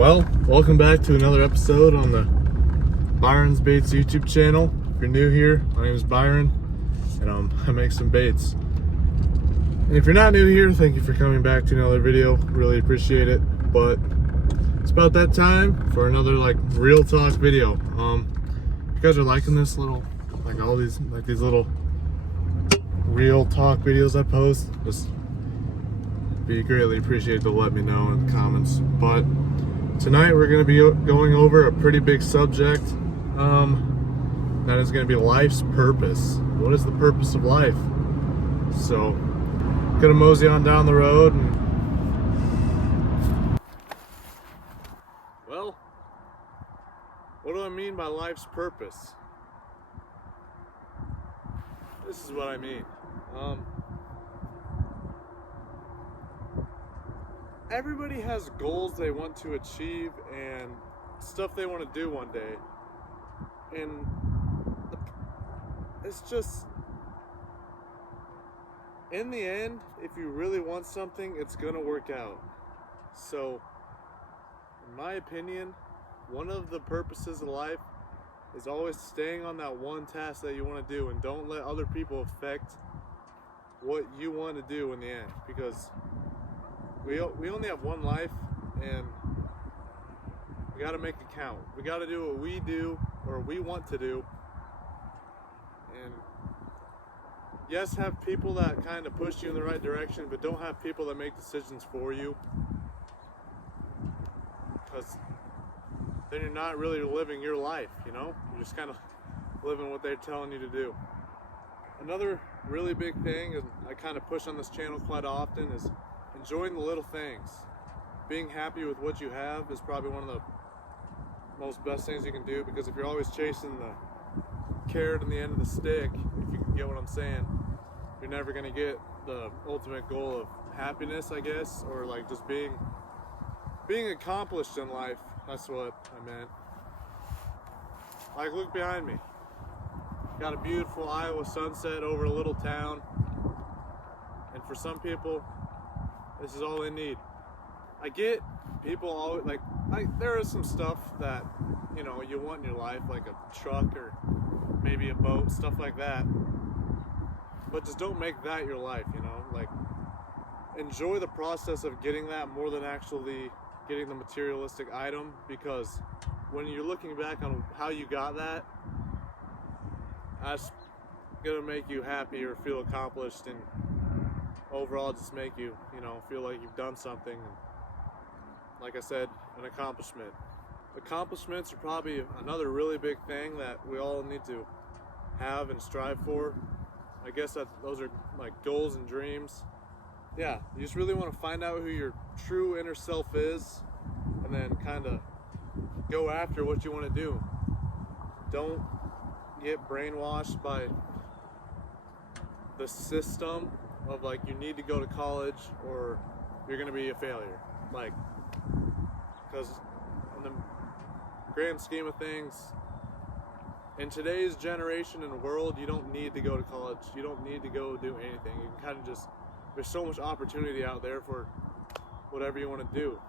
Well, welcome back to another episode on the Byron's Baits YouTube channel. If you're new here, my name is Byron, and I make some baits. And if you're not new here, thank you for coming back to another video. Really appreciate it. But it's about that time for another real talk video. If you guys are liking this little, all these little real talk videos I post, just be greatly appreciated to let me know in the comments. But tonight we're going to be going over a pretty big subject. That is going to be life's purpose. What is the purpose of life? So, gonna mosey on down the road. Well, what do I mean by life's purpose? This is what I mean. Everybody has goals they want to achieve and stuff they want to do one day. And it's just, in the end, if you really want something, it's gonna work out. So, in my opinion, one of the purposes of life is always staying on that one task that you want to do, and don't let other people affect what you want to do in the end, because we only have one life, and we got to make it count. We got to do what we do or we want to do, and yes, have people that kind of push you in the right direction, but don't have people that make decisions for you, because then you're not really living your life, you know? You're just kind of living what they're telling you to do. Another really big thing, and I kind of push on this channel quite often, is enjoying the little things. Being happy with what you have is probably one of the most best things you can do, because if you're always chasing the carrot in the end of the stick, if you can get what I'm saying, you're never going to get the ultimate goal of happiness, I guess, or just being accomplished in life. That's what I meant. Look behind me. Got a beautiful Iowa sunset over a little town, and for some people, this is all they need. I get people always there is some stuff that you want in your life, like a truck or maybe a boat, stuff like that. But just don't make that your life, enjoy the process of getting that more than actually getting the materialistic item, because when you're looking back on how you got that, that's gonna make you happy or feel accomplished, and overall just make you, feel like you've done something. And like I said, an accomplishment. Accomplishments are probably another really big thing that we all need to have and strive for. I guess that those are goals and dreams. Yeah, you just really want to find out who your true inner self is, and then kind of go after what you want to do. Don't get brainwashed by the system of you need to go to college or you're going to be a failure. Because in the grand scheme of things, in today's generation and world, you don't need to go to college. You don't need to go do anything. You can kind of just, there's so much opportunity out there for whatever you want to do.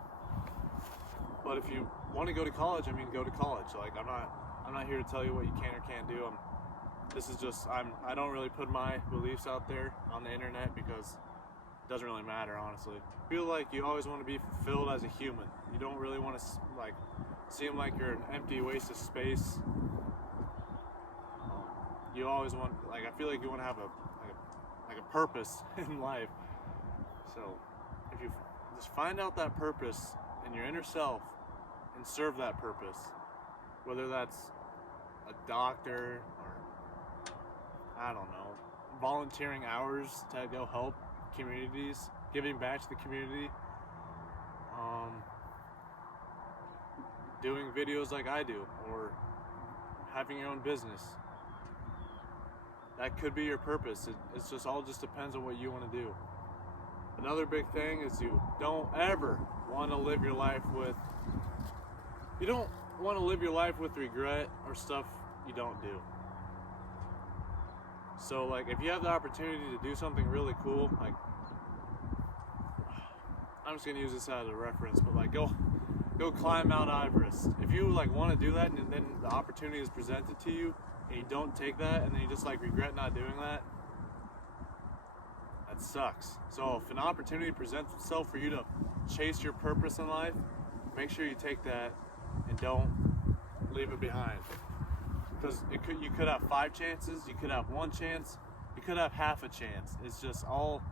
But if you want to go to college, go to college. I'm not here to tell you what you can or can't do. I don't really put my beliefs out there on the internet, because it doesn't really matter, honestly. I feel like you always want to be fulfilled as a human. You don't really want to seem like you're an empty waste of space. You always want, I feel like you want to have a purpose in life. So if you just find out that purpose in your inner self and serve that purpose, whether that's a doctor or, I don't know, volunteering hours to go help communities, giving back to the community, doing videos like I do, or having your own business. That could be your purpose. It's just all just depends on what you want to do. Another big thing is you don't ever want to live your life with regret or stuff you don't do. So if you have the opportunity to do something really cool, I'm just gonna use this as a reference, but go go climb Mount Everest. If you like want to do that and then the opportunity is presented to you and you don't take that and then you just like regret not doing that, that sucks. So if an opportunity presents itself for you to chase your purpose in life, make sure you take that and don't leave it behind. Because you could have 5 chances, you could have 1 chance, you could have half a chance. It's just all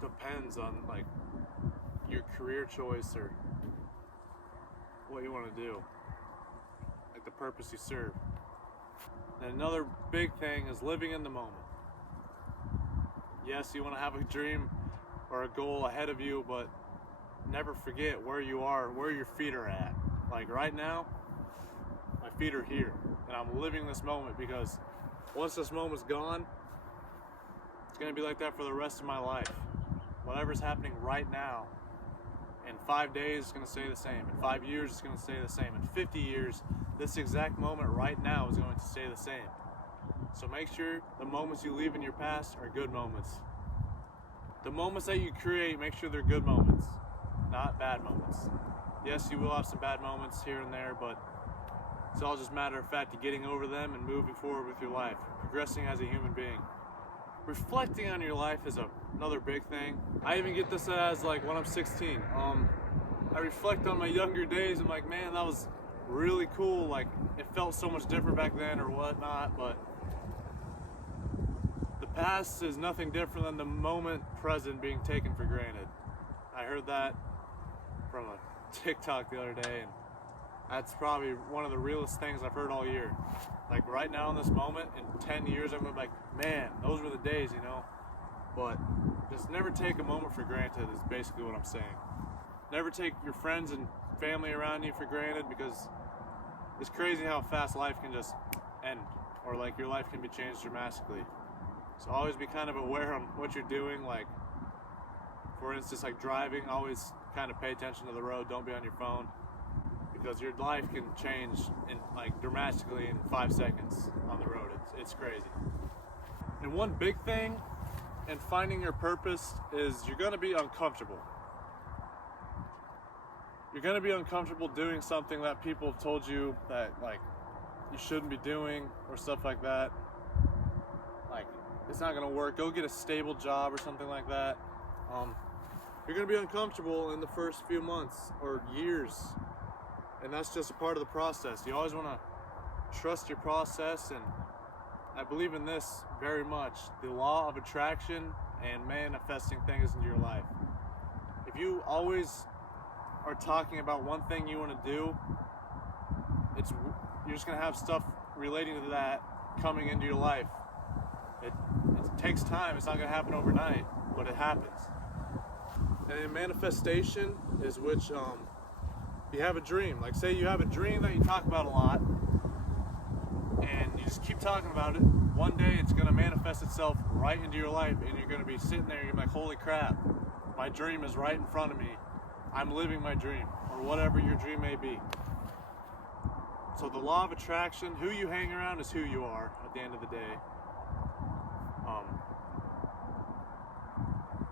depends on like your career choice or what you want to do, like the purpose you serve. And another big thing is living in the moment. Yes, you want to have a dream or a goal ahead of you, but never forget where you are, where your feet are at. Like right now, my feet are here, and I'm living this moment, because once this moment's gone, it's going to be like that for the rest of my life. Whatever's happening right now, in 5 days, it's going to stay the same. In 5 years, it's going to stay the same. In 50 years, this exact moment right now is going to stay the same. So make sure the moments you leave in your past are good moments. The moments that you create, make sure they're good moments, not bad moments. Yes, you will have some bad moments here and there, but it's all just matter of fact of getting over them and moving forward with your life, progressing as a human being. Reflecting on your life is another big thing. I even get this as like when I'm 16. I reflect on my younger days. I'm like, man, that was really cool. Like it felt so much different back then or whatnot, but the past is nothing different than the moment present being taken for granted. I heard that from a TikTok the other day, and that's probably one of the realest things I've heard all year. Like right now in this moment, in 10 years, I'm gonna be like, man, those were the days, you know? But just never take a moment for granted is basically what I'm saying. Never take your friends and family around you for granted, because it's crazy how fast life can just end, or like your life can be changed dramatically. So always be kind of aware on what you're doing. Like for instance, like driving, always kind of pay attention to the road. Don't be on your phone, because your life can change in like dramatically in 5 seconds on the road. It's crazy. And one big thing in finding your purpose is you're gonna be uncomfortable. You're gonna be uncomfortable doing something that people have told you that like you shouldn't be doing or stuff like that. Like it's not gonna work. Go get a stable job or something like that. You're gonna be uncomfortable in the first few months or years. And that's just a part of the process. You always want to trust your process, and I believe in this very much, the law of attraction and manifesting things into your life. If you always are talking about one thing you want to do, you're just going to have stuff relating to that coming into your life. It takes time. It's not going to happen overnight, but it happens. And then manifestation is which you have a dream. Like say you have a dream that you talk about a lot, and you just keep talking about it. One day it's going to manifest itself right into your life, and you're going to be sitting there and you're like, holy crap, my dream is right in front of me. I'm living my dream, or whatever your dream may be. So the law of attraction, who you hang around is who you are at the end of the day.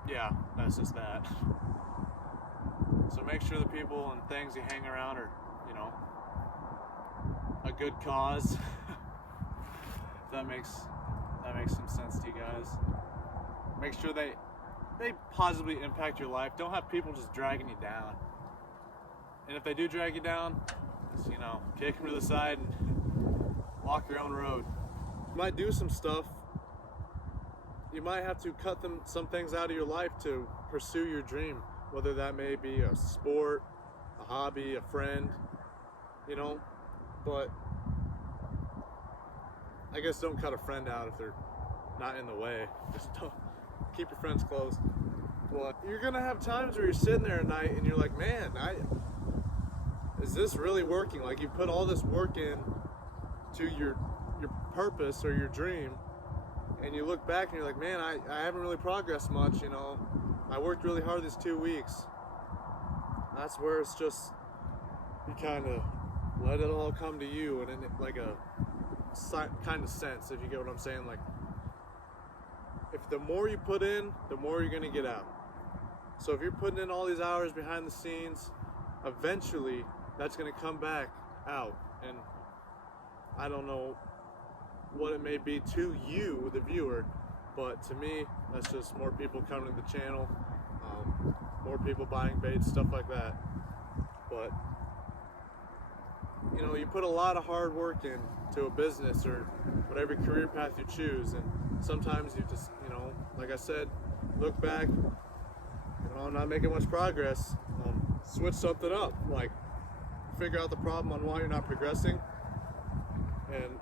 Yeah, that's just that. So make sure the people and things you hang around are, you know, a good cause. If that makes some sense to you guys. Make sure they positively impact your life. Don't have people just dragging you down. And if they do drag you down, just, you know, kick them to the side and walk your own road. You might do some stuff. You might have to cut some things out of your life to pursue your dream, whether that may be a sport, a hobby, a friend, you know. But I guess don't cut a friend out if they're not in the way. Just don't keep your friends close. But you're gonna have times where you're sitting there at night and you're like, man, is this really working? Like you put all this work in to your purpose or your dream, and you look back and you're like, man, I haven't really progressed much, you know. I worked really hard these 2 weeks. That's where it's just, you kind of let it all come to you, and in like a kind of sense, if you get what I'm saying. Like, if the more you put in, the more you're going to get out. So if you're putting in all these hours behind the scenes, eventually that's going to come back out, and I don't know what it may be to you, the viewer, but to me, that's just more people coming to the channel, more people buying baits, stuff like that. But you know, you put a lot of hard work into a business or whatever career path you choose, and sometimes you just, you know, like I said, look back, you know, I'm not making much progress, switch something up, like figure out the problem on why you're not progressing. And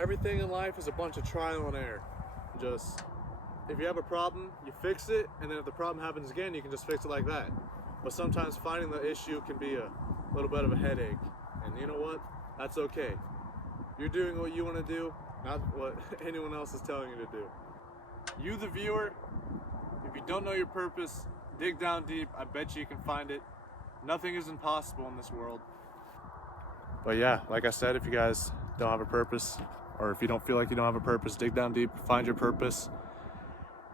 everything in life is a bunch of trial and error. Just, if you have a problem, you fix it, and then if the problem happens again, you can just fix it like that. But sometimes finding the issue can be a little bit of a headache, and you know what? That's okay. You're doing what you want to do, not what anyone else is telling you to do. You, the viewer, if you don't know your purpose, dig down deep. I bet you can find it. Nothing is impossible in this world. But yeah, like I said, if you guys don't have a purpose, or if you don't feel like you don't have a purpose, dig down deep, find your purpose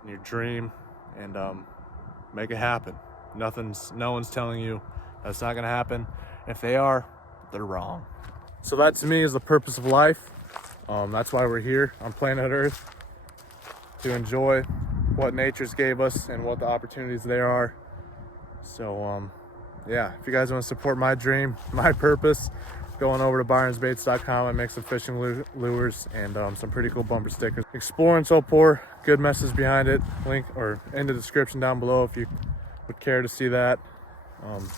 and your dream, and make it happen. No one's telling you that's not gonna happen. If they are, they're wrong. So that to me is the purpose of life. That's why we're here on planet Earth, to enjoy what nature's gave us and what the opportunities there are. So yeah, if you guys want to support my dream, my purpose, go on over to byronsbaits.com and make some fishing lures and some pretty cool bumper stickers. Explore and so pour, good message behind it. Link or in the description down below if you would care to see that.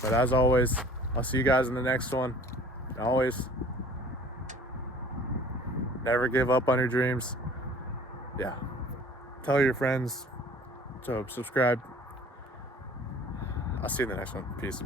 But as always, I'll see you guys in the next one. And always, never give up on your dreams. Yeah. Tell your friends to subscribe. I'll see you in the next one. Peace.